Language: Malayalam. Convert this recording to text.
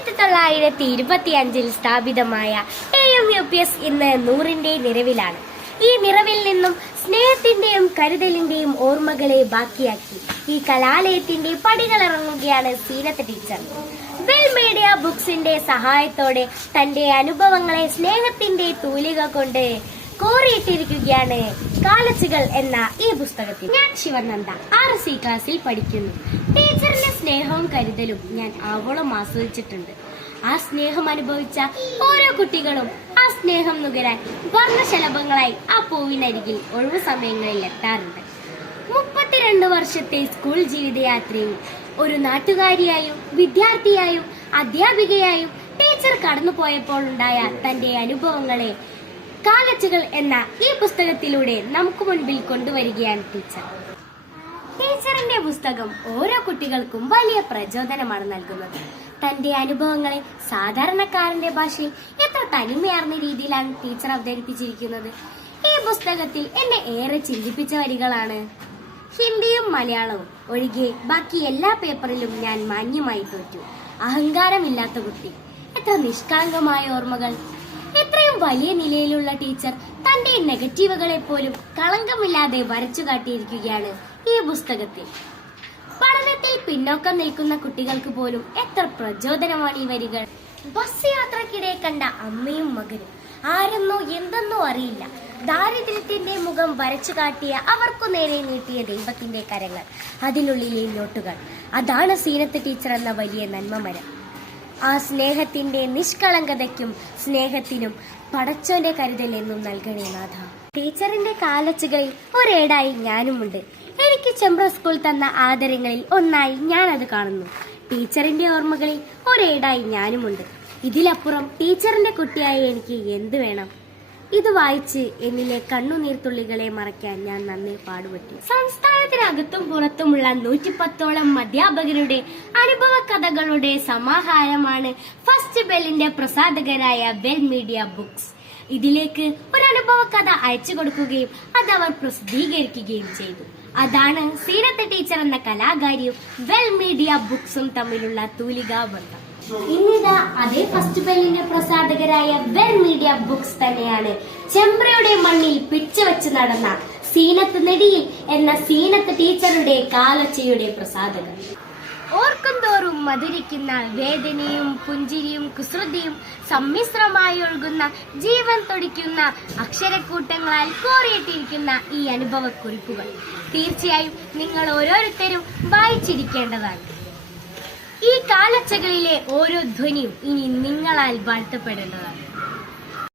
ആയിരത്തി തൊള്ളായിരത്തി ഇരുപത്തി അഞ്ചിൽ സ്ഥാപിതമായ A M U P S ഇന്ന് നൂറിന്റെ നിറവിലാണ് ഈ നിറവിൽ നിന്നും സ്നേഹത്തിന്റെയും കരുതലിന്റെയും ഓർമ്മകളെ ബാക്കിയാക്കി. ഈ കലാലയത്തിന്റെ പടികളിറങ്ങുകയാണ് സീനത്ത് ടീച്ചർ. വെൽ മീഡിയ ബുക്സിന്റെ സഹായത്തോടെ തന്റെ അനുഭവങ്ങളെ സ്നേഹത്തിന്റെ തൂലിക കൊണ്ട് കോറിയിട്ടിരിക്കുകയാണ് കാലച്ചുകൾ എന്ന ഈ പുസ്തകത്തിൽ. ഞാൻ ശിവനന്ദ ആർ സി ക്ലാസ്സിൽ പഠിക്കുന്നു. ടീച്ചറിന്റെ സ്നേഹവും കരുതലും ഞാൻ ആവോളം ആസ്വദിച്ചിട്ടുണ്ട്. ആ സ്നേഹം അനുഭവിച്ച ഓരോ കുട്ടികളും ആ സ്നേഹം നുകരാൻ വർണശലഭങ്ങളായി ആ പൂവിനരികിൽ ഒഴിവു സമയങ്ങളിൽ എത്താറുണ്ട്. മുപ്പത്തിരണ്ട് വർഷത്തെ സ്കൂൾ ജീവിതയാത്രയിൽ ഒരു നാട്ടുകാരിയായും വിദ്യാർത്ഥിയായും അധ്യാപികയായും ടീച്ചർ കടന്നുപോയപ്പോൾ ഉണ്ടായ തന്റെ അനുഭവങ്ങളെ കാലച്ചുകൾ എന്ന ഈ പുസ്തകത്തിലൂടെ നമുക്ക് മുൻപിൽ കൊണ്ടുവരികയാണ് ടീച്ചർ. ടീച്ചറിന്റെ പുസ്തകം ഓരോ കുട്ടികൾക്കും വലിയ പ്രചോദനമാണ് നൽകുന്നത്. തന്റെ അനുഭവങ്ങളെ സാധാരണക്കാരന്റെ ഭാഷയിൽ എത്ര തനിമയാർന്ന രീതിയിലാണ് ടീച്ചർ അവതരിപ്പിച്ചിരിക്കുന്നത്? ഈ പുസ്തകത്തിൽ എന്നെ ഏറെ ചിന്തിപ്പിച്ച വരികളാണ്. ഹിന്ദിയും മലയാളവും ഒഴികെ ബാക്കി എല്ലാ പേപ്പറിലും ഞാൻ മാന്യമായി തോറ്റു. അഹങ്കാരമില്ലാത്ത കുട്ടി. എത്ര നിഷ്കളങ്കമായ ഓർമ്മകൾ. എത്രയും വലിയ നിലയിലുള്ള ടീച്ചർ തന്റെ നെഗറ്റീവുകളെ പോലും കളങ്കമില്ലാതെ വരച്ചു കാട്ടിയിരിക്കുകയാണ് ഈ പുസ്തകത്തിൽ. പഠനത്തിൽ പിന്നോക്കം നിൽക്കുന്ന കുട്ടികൾക്ക് പോലും എത്ര പ്രചോദനമാണ് ഈ വരികൾ. ബസ് യാത്രക്കിടെ കണ്ട അമ്മയും മകനും ആരെന്നോ എന്തെന്നോ അറിയില്ല. ദാരിദ്ര്യത്തിന്റെ മുഖം വരച്ചു കാട്ടിയ അവർക്കു നേരെ നീട്ടിയ ദൈവത്തിന്റെ കരങ്ങൾ അതിനുള്ളിലെ നോട്ടുകൾ. അതാണ് സീനത്ത് ടീച്ചർ എന്ന വലിയ നന്മമരം. ആ സ്നേഹത്തിന്റെ നിഷ്കളങ്കതയ്ക്കും സ്നേഹത്തിനും പടച്ചോന്റെ കരുതൽ എന്നും നൽകണേ നാഥ. ടീച്ചറിന്റെ കാലച്ചുകളിൽ ഒരേടായി ഞാനുമുണ്ട്. എനിക്ക് ചെമ്പ്ര സ്കൂൾ തന്ന ആദരങ്ങളിൽ ഒന്നായി ഞാൻ അത് കാണുന്നു. ടീച്ചറിന്റെ ഓർമ്മകളിൽ ഒരേടായി ഞാനുമുണ്ട്. ഇതിലപ്പുറം ടീച്ചറിന്റെ കുട്ടിയായി എനിക്ക് എന്തു വേണം? ഇത് വായിച്ച് എന്നിലെ കണ്ണുനീർത്തുള്ളികളെ മറയ്ക്കാൻ ഞാൻ നന്നേ പാടുപെട്ടു. സംസ്ഥാനത്തിനകത്തും പുറത്തുമുള്ള നൂറ്റിപ്പത്തോളം അധ്യാപകരുടെ അനുഭവ കഥകളുടെ സമാഹാരമാണ് ഫസ്റ്റ് ബെല്ലിന്റെ പ്രസാധകരായ ബെൽ മീഡിയ ബുക്സ്. ഇതിലേക്ക് ഒരു അനുഭവ കഥ അയച്ചു കൊടുക്കുകയും അത് അവർ പ്രസിദ്ധീകരിക്കുകയും ചെയ്തു. അതാണ് സീനത്ത് ടീച്ചർ എന്ന കലാകാരിയും വെൽ മീഡിയ ബുക്സും തമ്മിലുള്ള തൂലികാ ബന്ധം ഇന്നിതാ അതേ ഫസ്റ്റ് ബെല്ലിന്റെ പ്രസാധകരായ വെൽ മീഡിയ ബുക്സ് തന്നെയാണ്. ചെമ്പ്രയുടെ മണ്ണിൽ പിച്ചുവെച്ച് നടന്ന സീനത്ത് നെടിയിൽ എന്ന സീനത്ത് ടീച്ചറുടെ കാലച്ചയുടെ പ്രസാധകർ ഓർക്കും തോറും മധുരിക്കുന്ന വേദനയും പുഞ്ചിരിയും കുസൃതിയും സമ്മിശ്രമായി ഒഴുകുന്ന ജീവൻ തുടിക്കുന്ന അക്ഷരക്കൂട്ടങ്ങളാൽ കോറിയിട്ടിരിക്കുന്ന ഈ അനുഭവക്കുറിപ്പുകൾ. തീർച്ചയായും നിങ്ങൾ ഓരോരുത്തരും വായിച്ചിരിക്കേണ്ടതാണ്. ഈ കാലച്ചകളിലെ ഓരോ ധ്വനിയും ഇനി നിങ്ങളാൽ വാഴ്ത്തപ്പെടേണ്ടതാണ്.